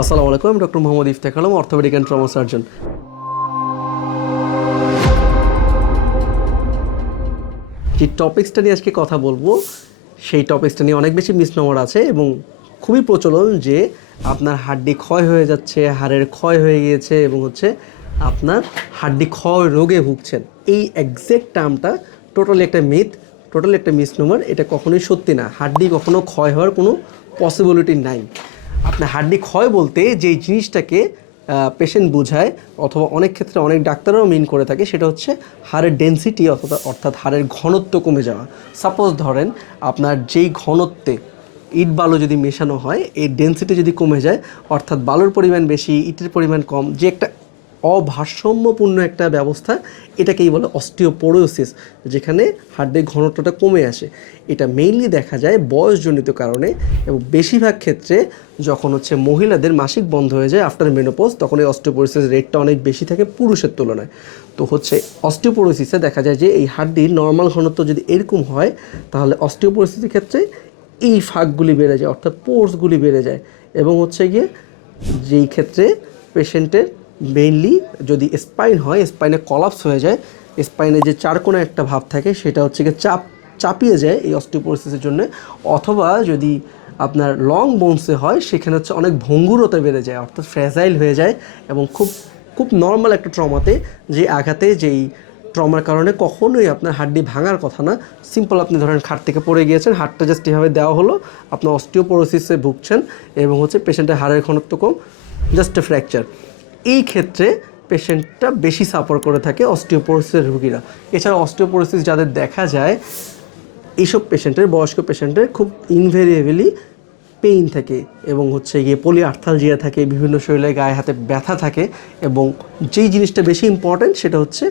আসসালামু আলাইকুম আমি doctor Mohammad Iftek Alam orthopaedic and trauma surgeon. যে টপিক্সটা নিয়ে আজকে কথা বলব, সেই টপিক্সটা নিয়ে অনেক বেশি মিসনমর আছে এবং খুবই প্রচলন যে আপনার হাড্ডি ক্ষয় হয়ে যাচ্ছে, হাড়ের ক্ষয় হয়ে গিয়েছে এবং হচ্ছে আপনার হাড্ডি ক্ষয় রোগে ভুগছেন। এই এক্সাক্ট টার্মটা টোটালি একটা মিথ টোটালি একটা মিসনোমার এটা কখনোই সত্যি না। হাড্ডি কখনো ক্ষয় হওয়ার কোনো পসিবিলিটি নাই। হাড্ডি ক্ষয় বলতে যেই জিনিসটাকে পেশেন্ট বোঝায় অথবা অনেক ক্ষেত্রে অনেক ডাক্তাররাও মিন করে থাকে, সেটা হচ্ছে হাড়ের ডেন্সিটি অথবা অর্থাৎ হাড়ের ঘনত্ব কমে যাওয়া। সাপোজ ধরেন আপনার যেই ঘনত্বে ইট বালু যদি মেশানো হয়, এই ডেন্সিটি যদি কমে যায়, অর্থাৎ বালুর পরিমাণ বেশি, ইটের পরিমাণ কম, যে একটা অভারসাম্যপূর্ণ একটা ব্যবস্থা, এটাকেই বলে অস্টিওপোরোসিস, যেখানে হাড্ডির ঘনত্বটা কমে আসে। এটা মেইনলি দেখা যায় বয়সজনিত কারণে এবং বেশিরভাগ ক্ষেত্রে যখন হচ্ছে মহিলাদের মাসিক বন্ধ হয়ে যায় আফটার মেনোপোজ তখন এই অস্টিওপোরোসিস রেটটা অনেক বেশি থাকে পুরুষের তুলনায়। তো হচ্ছে অস্টিওপোরোসিসে দেখা যায় যে এই হাড্ডির নর্মাল ঘনত্ব যদি এরকম হয়, তাহলে অস্টিওপোরোসিসের ক্ষেত্রে এই ফাঁকগুলি বেড়ে যায়, অর্থাৎ পোর্সগুলি বেড়ে যায়। এবং হচ্ছে গিয়ে যেই ক্ষেত্রে পেশেন্টের মেইনলি যদি স্পাইন হয় স্পাইনে কলাপস হয়ে যায় স্পাইনে যে চারকোনা একটা ভাব থাকে, সেটা হচ্ছে গিয়ে চাপ, চাপিয়ে যায় এই অস্টিওপোরোসিসের জন্য। অথবা যদি আপনার লং বোনসে হয়, সেখানে হচ্ছে অনেক ভঙ্গুরতা বেড়ে যায়, অর্থাৎ ফ্রেজাইল হয়ে যায় এবং খুব খুব নর্মাল একটা ট্রমাতে যে আঘাতে, যেই ট্রমার কারণে কখনোই আপনার হাড্ডি ভাঙার কথা না। সিম্পল আপনি ধরেন খাট থেকে পড়ে গিয়েছেন হাড়টা জাস্ট এভাবে দেওয়া হলো, আপনার অস্টিওপোরোসিসে ভুগছেন এবং হচ্ছে পেশেন্টের হাড়ের ঘনত্ব কম জাস্ট ফ্র্যাকচার এই ক্ষেত্রে পেশেন্টটা বেশি সাফার করে থাকে অস্টিওপোরোসিসের রুগীরা। এছাড়া অস্টিওপোরোসিস যাদের দেখা যায়, এইসব পেশেন্টের, বয়স্ক পেশেন্টের খুব ইনভেরিয়েবলি পেইন থাকে এবং হচ্ছে গিয়ে পলি আর্থালজিয়া থাকে, বিভিন্ন শরীরে গায়ে, হাতে ব্যথা থাকে এবং যেই জিনিসটা বেশি ইম্পর্ট্যান্ট সেটা হচ্ছে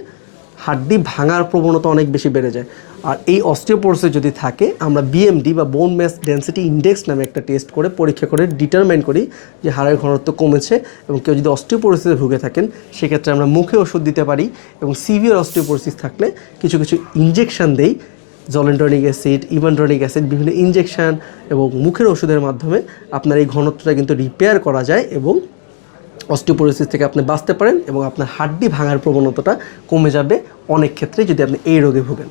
হাড্ডি ভাঙার প্রবণতা অনেক বেশি বেড়ে যায়। আর এই অস্টিওপোরোসিস যদি থাকে, আমরা বিএমডি বা বোন ম্যাস ডেন্সিটি ইন্ডেক্স নামে একটা টেস্ট করে পরীক্ষা করে ডিটারমাইন করি যে হাড়ের ঘনত্ব কমেছে এবং কেউ যদি অস্টিওপোরোসিসে ভুগে থাকেন, সেক্ষেত্রে আমরা মুখে ওষুধ দিতে পারি এবং সিভিয়ার অস্টিওপোরোসিস থাকলে কিছু কিছু ইনজেকশন দেই। জলেন্টনিক অ্যাসিড ইভান্টনিক অ্যাসিড, বিভিন্ন ইঞ্জেকশান এবং মুখের ওষুধের মাধ্যমে আপনার এই ঘনত্বটা কিন্তু রিপেয়ার করা যায় এবং অস্টিওপোরোসিস থেকে আপনি বাঁচতে পারেন এবং আপনার হাড্ডি ভাঙার প্রবণতাটা কমে যাবে। অনেক ক্ষেত্রে যদি আপনি এই রোগে ভোগেন।